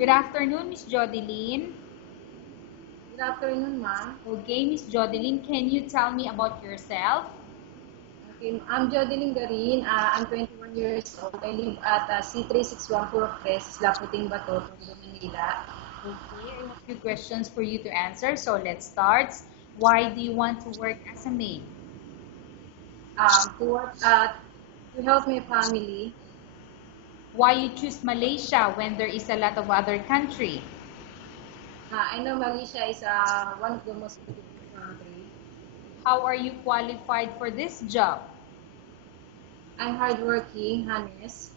Good afternoon, Miss Jodeline. Good afternoon, ma'am. Okay, Miss Jodeline, can you tell me about yourself? Okay, I'm Jodeline Garin. I'm 21 years old. I live at C3614 Purokres, Laputing Bato, Tondo, Manila. Okay, I have a few questions for you to answer. So let's start. Why do you want to work as a maid? To work to help my family. Why you choose Malaysia when there is a lot of other country? I know Malaysia is one of the most beautiful country. How are you qualified for this job? I'm hardworking, honest.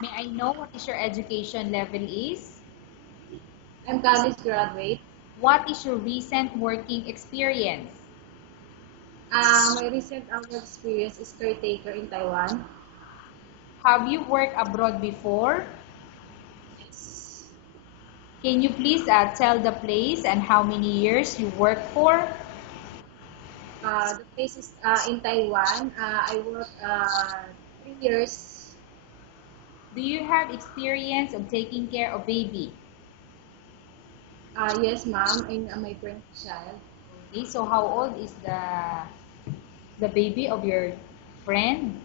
May I know what is your education level is? I'm college graduate. What is your recent working experience? My recent work experience is caretaker in Taiwan. Have you worked abroad before? Yes. Can you please tell the place and how many years you worked for? The place is in Taiwan. I work 3 years. Do you have experience of taking care of baby? Yes, ma'am. I'm my grandchild. Okay, so how old is the baby of your friend?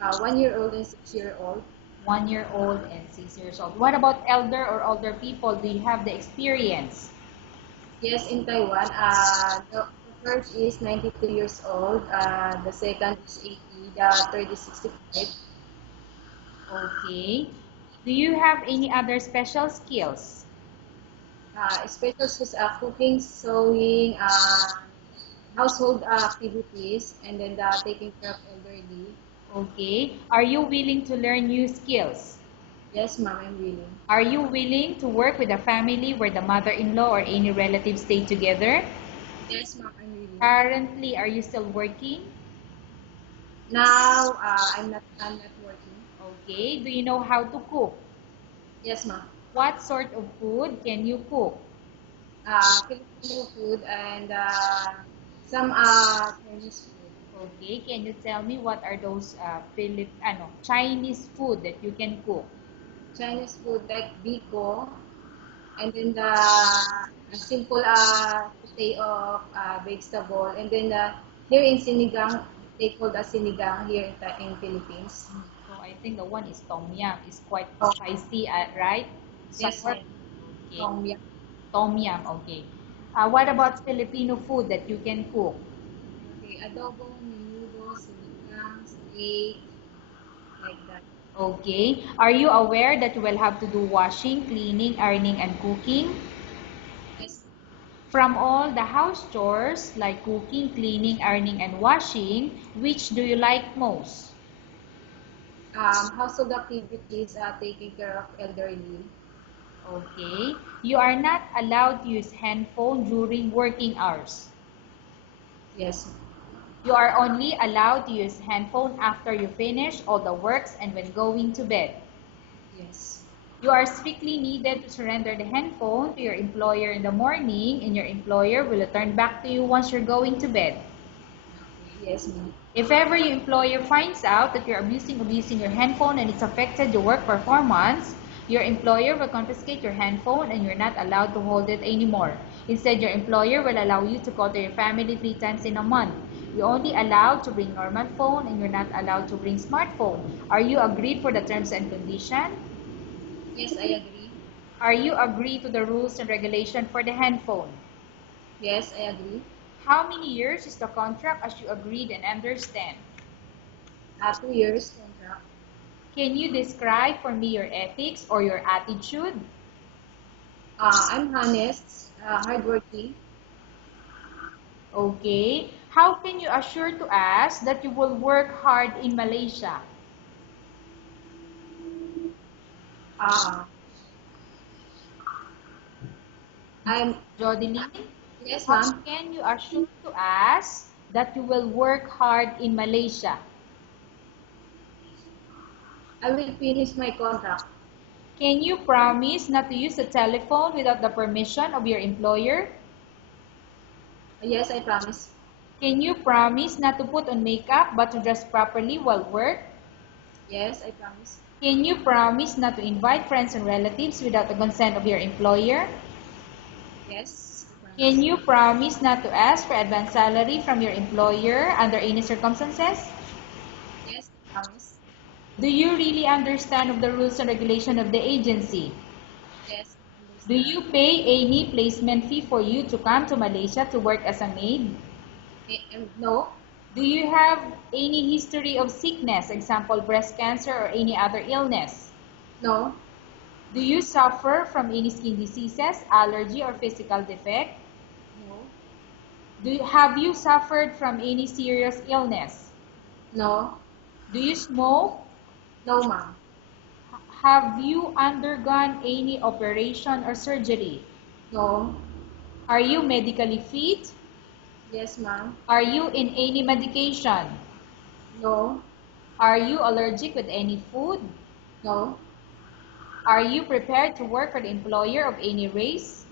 1 year old and 6 year old. 1 year old and 6 years old. What about elder or older people? Do you have the experience? Yes, in Taiwan. The first is 92 years old. The second is 80. The third is 65. Okay. Do you have any other special skills? Special is cooking, sewing, household activities, and then taking care of elderly. Okay. Are you willing to learn new skills? Yes, ma'am, I'm willing. Are you willing to work with a family where the mother-in-law or any relatives stay together? Yes, ma'am, I'm willing. Currently, are you still working? Now, I'm not working. Okay. Do you know how to cook? Yes, ma'am. What sort of food can you cook? Filipino food and some Chinese food. Okay. Can you tell me what are those Chinese food that you can cook? Chinese food like biko, and then the simple sauté of vegetable, and then here in sinigang, they call the sinigang here in Philippines. So I think the one is tom yum. It's quite Oh, spicy, right? yes, Sour. ma'am. Okay. Tom yum. Tom yum. Okay. What about Filipino food that you can cook? Okay, adobo, menudo, sinigang, steak, like that. Okay. Are you aware that you will have to do washing, cleaning, ironing, and cooking? Yes. From all the house chores like cooking, cleaning, ironing, and washing, which do you like most? Household activities, taking care of elderly. Okay. You are not allowed to use handphone during working hours. Yes. You are only allowed to use handphone after you finish all the works and when going to bed. Yes. You are strictly needed to surrender the handphone to your employer in the morning, and your employer will return back to you once you're going to bed. Okay. Yes, ma'am. If ever your employer finds out that you're abusing your handphone and it's affected your work performance, your employer will confiscate your handphone and you're not allowed to hold it anymore. Instead, your employer will allow you to call to your family 3 times in a month. You're only allowed to bring normal phone and you're not allowed to bring smartphone. Are you agreed for the terms and condition? Yes, I agree. Are you agreed to the rules and regulation for the handphone? Yes, I agree. How many years is the contract as you agreed and understand? 2 years contract. Can you describe for me your ethics or your attitude? I'm honest, hardworking. Okay. How can you assure to us that you will work hard in Malaysia? Uh, I'm Jodeline, yes, how ma'am. can you assure to us that you will work hard in Malaysia? I will finish my contract. Can you promise not to use a telephone without the permission of your employer? Yes, I promise. Can you promise not to put on makeup but to dress properly while work? Yes, I promise. Can you promise not to invite friends and relatives without the consent of your employer? Yes, I Can promise. you promise not to ask for advance salary from your employer under any circumstances? Yes, I promise. Do you really understand of the rules and regulation of the agency? Yes, I Do understand. you pay any placement fee for you to come to Malaysia to work as a maid? No, Do you have any history of sickness, example breast cancer or any other illness? no, Do you suffer from any skin diseases, allergy or physical defect? no, Have you suffered from any serious illness? no, Do you smoke? no, ma'am. Have you undergone any operation or surgery? No, Are you medically fit? yes, ma'am. Are you in any medication? No, Are you allergic with any food? no, Are you prepared to work for the employer of any race?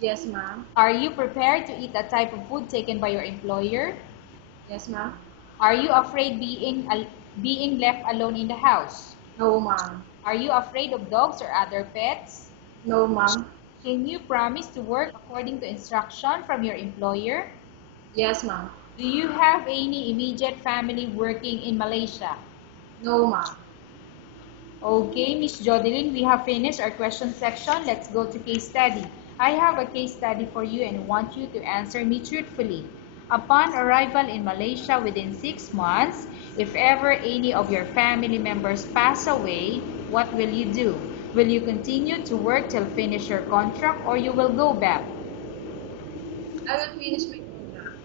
yes, ma'am. Are you prepared to eat a type of food taken by your employer? Yes, ma'am. Are you afraid being left alone in the house? No, ma'am. Are you afraid of dogs or other pets? No, ma'am. Can you promise to work according to instruction from your employer? Yes, ma'am. Do you have any immediate family working in Malaysia? No, ma'am. Okay, Miss Jodeline, we have finished our question section. Let's go to case study. I have a case study for you and want you to answer me truthfully. Upon arrival in Malaysia within 6 months, if ever any of your family members pass away, what will you do? Will you continue to work till finish your contract or you will go back? I will finish my contract.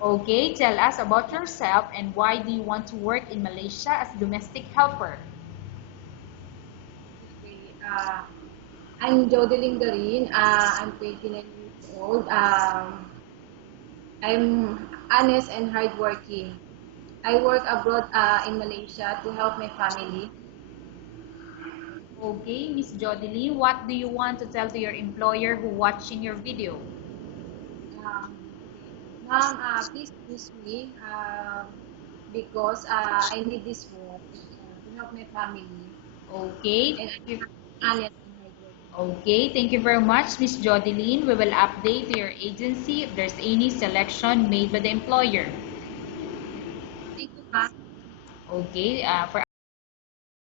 Okay, tell us about yourself and why do you want to work in Malaysia as domestic helper? Okay. I'm Jodeline Garin. I'm 29 years old. I'm honest and hardworking. I work abroad in Malaysia to help my family. Okay, Miss Jodeline, what do you want to tell to your employer who watching your video? Okay. Ma'am, please choose me because I need this work to help my family. Okay, And thank you. I'm honest and hardworking. Okay, thank you very much, Miss Jodeline. We will update to your agency if there's any selection made by the employer. Thank you, ma'am. Okay, for